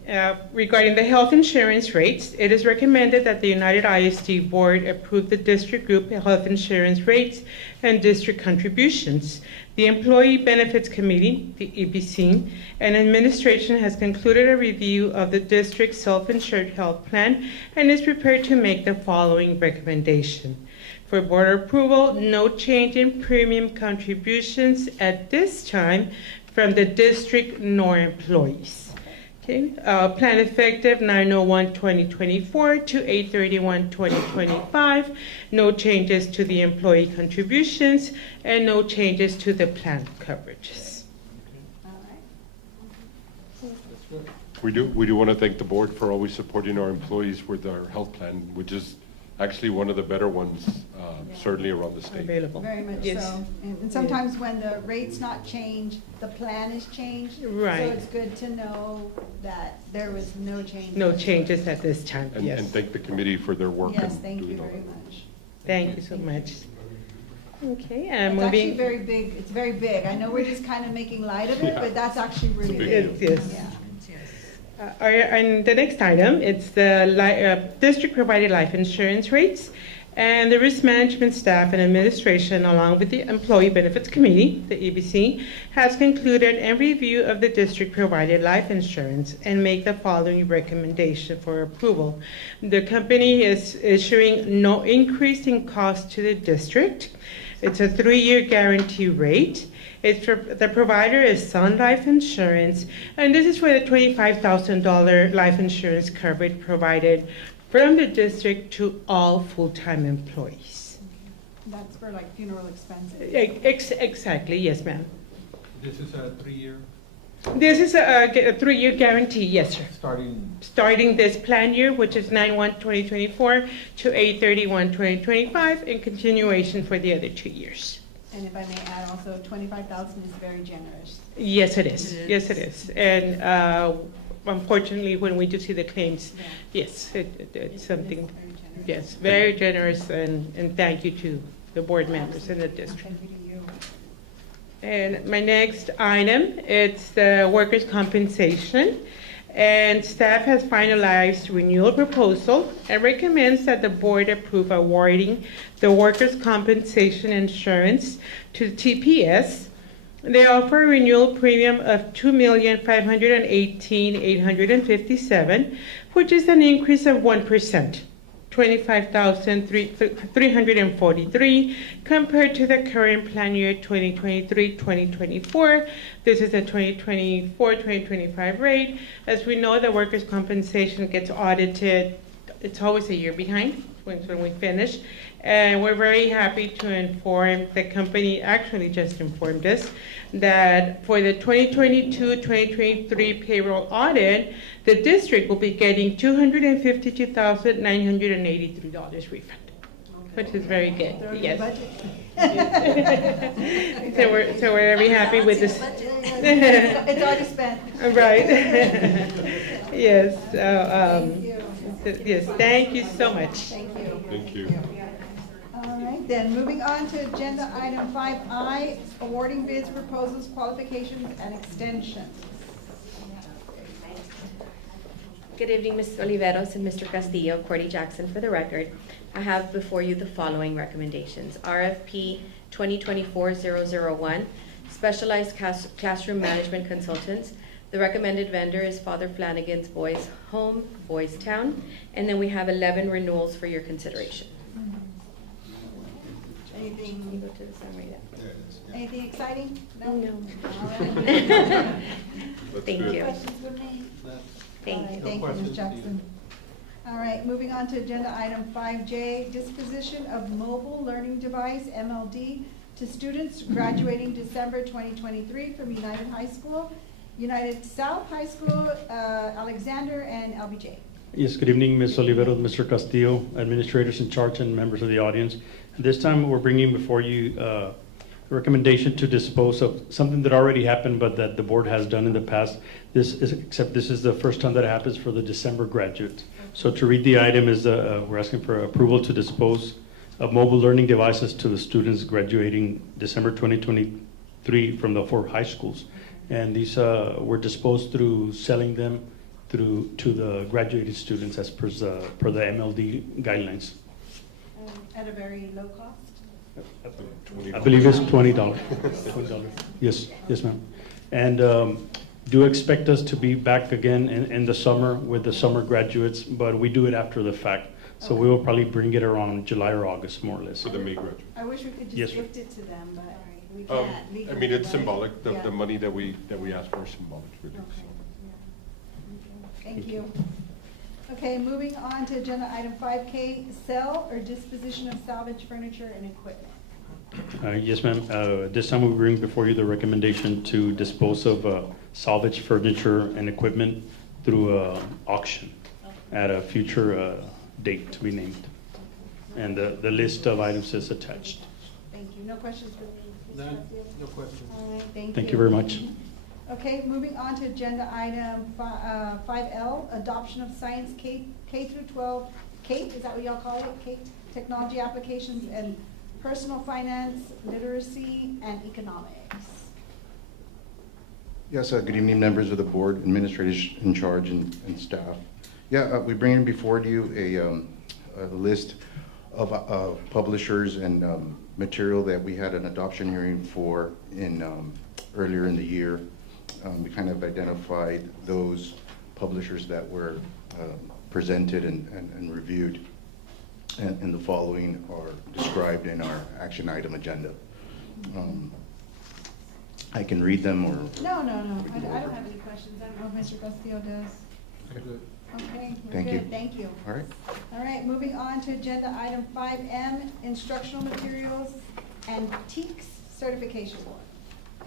Mhm. Regarding the health insurance rates, it is recommended that the United ISD Board approve the district group health insurance rates and district contributions. The Employee Benefits Committee, the EBC, and administration has concluded a review of the district's self-insured health plan and is prepared to make the following recommendation. For board approval, no change in premium contributions at this time from the district nor employees. Okay, plan effective 9/01/2024 to 8/31/2025. No changes to the employee contributions and no changes to the plan coverages. All right. That's good. We do want to thank the board for always supporting our employees with our health plan, which is actually one of the better ones, certainly around the state. Available. Very much Yes. so. And sometimes when the rate's not changed, the plan is changed. Right. So it's good to know that there was no change. No changes at this time, And yes. thank the committee for their work. Yes, in thank you doing all very that. much. Thank you so much. Okay, It's actually moving. very big, it's very big. I know we're just kind of making light of it, but that's actually really It's big. Yes, yes. Yeah. And the next item, it's the district-provided life insurance rates. And the risk management staff and administration, along with the Employee Benefits Committee, the EBC, has concluded a review of the district-provided life insurance and make the following recommendation for approval. The company is issuing no increase in cost to the district. It's a 3-year guarantee rate. The provider is Sun Life Insurance, and this is for the $25,000 life insurance coverage provided from the district to all full-time employees. That's for like funeral expenses. Exactly, yes, ma'am. This is a 3-year, This is a 3-year guarantee, yes, sir. starting This plan year, which is 9/1/2024 to 8/31/2025, and continuation for the other 2 years. And if I may add also, 25,000 is very generous. Yes, it is. Yes, it is. And unfortunately, when we do see the claims, yes, it's something, Very generous. yes, very generous, and thank you to the board members in the district. Thank you to you. And my next item, it's the workers' compensation. And staff has finalized renewal proposal and recommends that the board approve awarding the workers' compensation insurance to TPS. They offer a renewal premium of $2,518,857, which is an increase of 1%. 25,343 compared to the current plan year 2023-2024. This is a 2024-2025 rate. As we know, the workers' compensation gets audited. It's always a year behind when we finish. And we're very happy to inform, the company actually just informed us that for the 2022-2023 payroll audit, the district will be getting $252,983 refund, which is very good. Throw it in the Yes. budget. So we're very happy with this. It's already spent. Right. Yes. Thank you. Yes. Thank you so much. Thank you. Thank you. All right, then, moving on to agenda item 5I, awarding bids, proposals, qualifications, and extensions. Good evening, Ms. Oliveros and Mr. Castillo. Cordy Jackson for the record. I have before you the following recommendations. RFP 2024-001, Specialized Classroom Management Consultants. The recommended vendor is Father Flanagan's Boys Home, Boys Town. And then we have 11 renewals for your consideration. You Anything, go to the summary. anything exciting? No. All right. That's Thank good. you. Questions for me? Thank All right, you. Thank you, Ms. questions, Jackson. All right, moving on to agenda item 5J, disposition of mobile learning device, MLD, to students graduating December 2023 from United High School, United South High School, Alexander, and LBJ. Yes, good evening, Ms. Olivero, Mr. Castillo, administrators in charge, and members of the audience. This time, we're bringing before you a recommendation to dispose of something that already happened, but that the board has done in the past. This is the first time that it happens for the December graduates. So to read the item is, we're asking for approval to dispose of mobile learning devices to the students graduating December 2023 from the 4 high schools. And these were disposed through selling them to the graduated students as per the MLD guidelines. At a very low cost? I believe it's $20. $20. Yes, ma'am. And do expect us to be back again in the summer with the summer graduates, but we do it after the fact. So we will probably bring it around July or August, more or less. For the May graduate. I wish we could Yes, just sir. gift it to them, but we can't legally. I mean, it's right? symbolic, Yeah. the money that we ask for is symbolic, really, Okay. so. Thank you. Okay, moving on to agenda item 5K, sell or disposition of salvage furniture and equipment. Yes, ma'am. This time we bring before you the recommendation to dispose of salvage furniture and equipment through auction at a future date to be named. And the list of items is attached. Thank you. No questions for me? Mr. None, Garcia? no questions. All right, thank you. Thank you very much. Okay, moving on to agenda item 5L, adoption of science K through 12, KATE, is that what y'all call it? KATE, technology applications and personal finance, literacy, and economics. Yes, good evening, members of the board, administrators in charge, and staff. Yeah, we bring in before you a list of publishers and material that we had an adoption hearing for in earlier in the year. We kind of identified those publishers that were presented and reviewed, and the following are described in our action item agenda. I can read them, or No, I don't have any questions. I don't know if Mr. Castillo does. Good. Okay, we're Thank you. good, thank you. All right. All right, moving on to agenda item 5M, instructional materials, antiques certification board.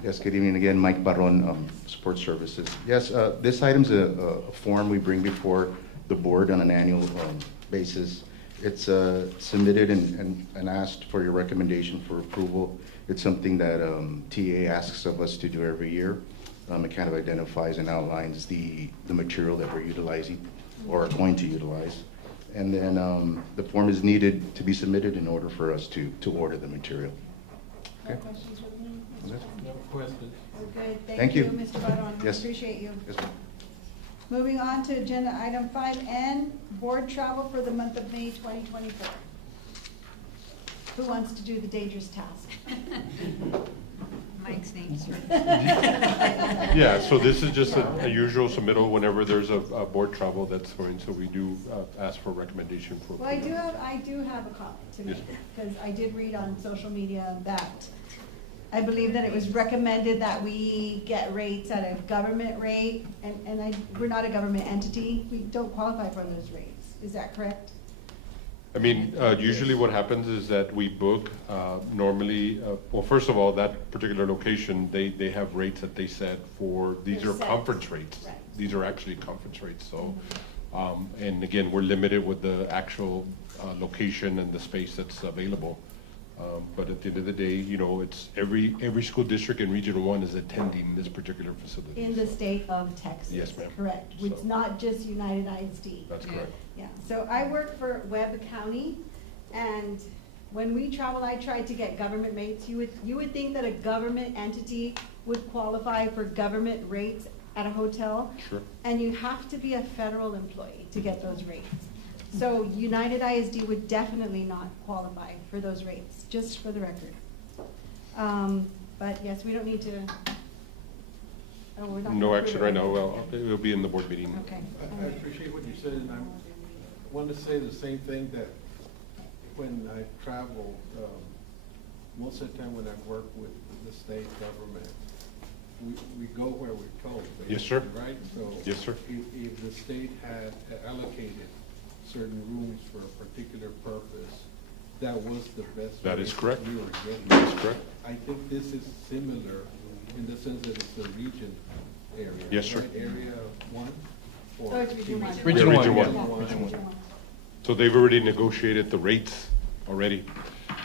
Yes, good evening again, Mike Barron, Support Services. Yes, this item's a form we bring before the board on an annual basis. It's submitted and asked for your recommendation for approval. It's something that TA asks of us to do every year. It kind of identifies and outlines the material that we're utilizing or are going to utilize. And then the form is needed to be submitted in order for us to order the material. No questions with me? No questions. We're good, Thank you. Mr. Barron. Yes. Appreciate you. Yes, ma'am. Moving on to agenda item 5N, board travel for the month of May 2024. Who wants to do the dangerous task? Mike's name's right. Yeah, so this is just a usual submittal whenever there's a board travel that's going, so we do ask for recommendation for. Well, I do have a comment to make, because I did read on social media that I believe that it was recommended that we get rates at a government rate, and we're not a government entity, we don't qualify for those rates, is that correct? I mean, usually what happens is that we book, normally, well, first of all, that particular location, they have rates that they set for, these They're are set. conference rates. Right. These are actually conference rates, so, and again, we're limited with the actual location and the space that's available. But at the end of the day, you know, it's every school district in Region 1 is attending this particular facility. In the state of Texas. Yes, ma'am. Correct, it's So- not just United ISD. That's correct. Yeah, so I work for Webb County, and when we travel, I tried to get government rates. You would think that a government entity would qualify for government rates at a hotel. Sure. And you have to be a federal employee to get those rates. So United ISD would definitely not qualify for those rates, just for the record. But yes, we don't need to, oh, we're not. No gonna action approve right it. now, well, it'll be in the board meeting. Okay. I appreciate what you said, and I want to say the same thing, that when I travel, most of the time when I work with the state government, we go where we're told. Yes, sir. basically, Right? So Yes, sir. If the state had allocated certain rooms for a particular purpose, that was the best. That is rate correct. We were getting. That is correct. I think this is similar in the sense that it's a region area. Yes, sir. right? Area 1? Oh, it's Region 1. Region Yeah, one, Region yeah. one. Yeah, Region 1. So they've already negotiated the rates already.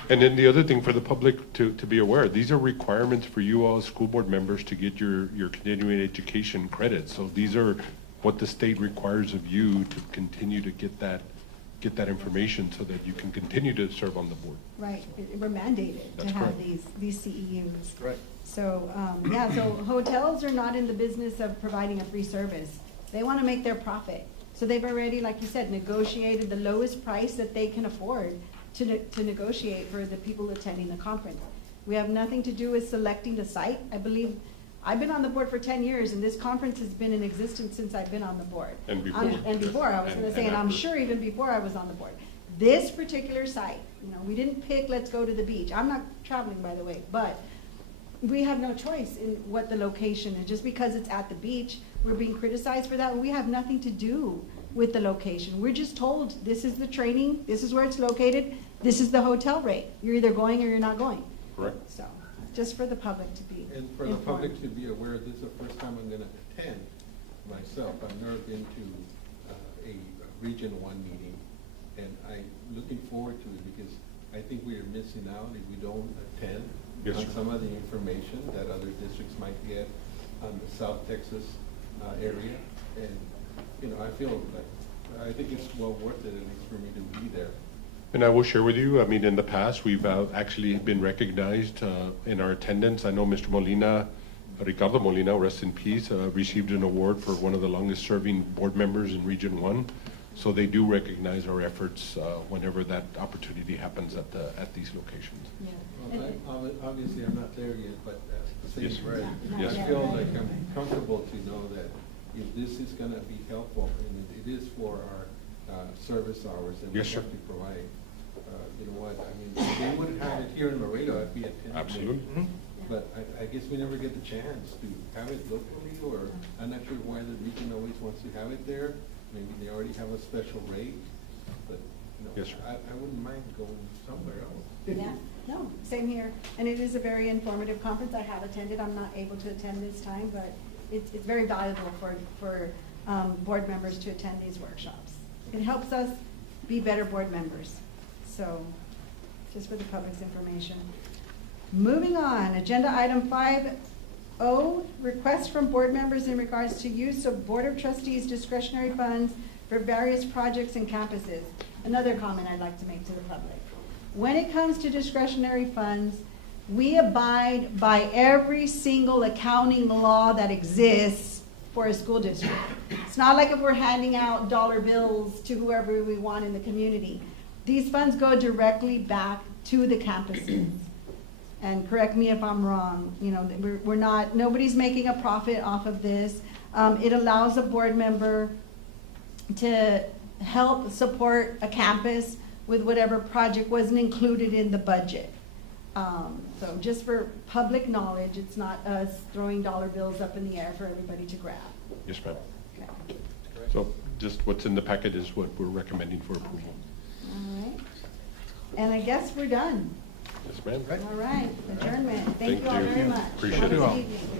And then the other thing for the public to be aware, these are requirements for you all as school board members to get your continuing education credits. So these are what the state requires of you to continue to get that information so that you can continue to serve on the board. Right, we're mandated to That's have correct. these CEUs. Right. So, yeah, so hotels are not in the business of providing a free service. They want to make their profit. So they've already, like you said, negotiated the lowest price that they can afford to negotiate for the people attending the conference. We have nothing to do with selecting the site. I believe, I've been on the board for 10 years, and this conference has been in existence since I've been on the board. And before. And before, I was gonna say, and I'm after. sure even before I was on the board. This particular site, you know, we didn't pick, let's go to the beach. I'm not traveling, by the way, but we have no choice in what the location is. Just because it's at the beach, we're being criticized for that. We have nothing to do with the location. We're just told, this is the training, this is where it's located, this is the hotel rate. You're either going or you're not going. Correct. So, just for the public to be And for the informed. public to be aware, this is the first time I'm gonna attend myself. I've never been to a Region 1 meeting, and I'm looking forward to it because I think we are missing out if we don't attend Yes, on sir. some of the information that other districts might get on the South Texas area. And, you know, I feel like, I think it's well worth it, at least for me to be there. And I will share with you, I mean, in the past, we've actually been recognized in our attendance. I know Mr. Molina, Ricardo Molina, rest in peace, received an award for one of the longest-serving board members in Region 1. So they do recognize our efforts whenever that opportunity happens at these locations. Yeah. Well, obviously, I'm not there yet, but at the Yes, same sir. time, Yes, I sir. feel like I'm comfortable to know that if this is gonna be helpful, and it is for our service hours, and we Yes, sir. have to provide, you know what, I mean, if they would have it here in Morelia, I'd be attending. Absolutely. Yeah. but I guess we never get the chance to have it locally, or I'm not sure why the region always wants to have it there. Maybe they already have a special rate, but, you know, Yes, sir. I wouldn't mind going somewhere else. Yeah, no, same here. And it is a very informative conference. I have attended. I'm not able to attend this time, but it's very valuable for board members to attend these workshops. It helps us be better board members. So, just for the public's information. Moving on, agenda item 5O, request from board members in regards to use of Board of Trustees discretionary funds for various projects and campuses. Another comment I'd like to make to the public. When it comes to discretionary funds, we abide by every single accounting law that exists for a school district. It's not like if we're handing out dollar bills to whoever we want in the community. These funds go directly back to the campuses. And correct me if I'm wrong, you know, we're not, nobody's making a profit off of this. It allows a board member to help support a campus with whatever project wasn't included in the budget. So just for public knowledge, it's not us throwing dollar bills up in the air for everybody to grab. Yes, ma'am. Okay. So just what's in the packet is what we're recommending for approval. All right. And I guess we're done. Yes, ma'am. All right, adjournment. Thank you all Thank you. very much. Appreciate Have a it. good evening.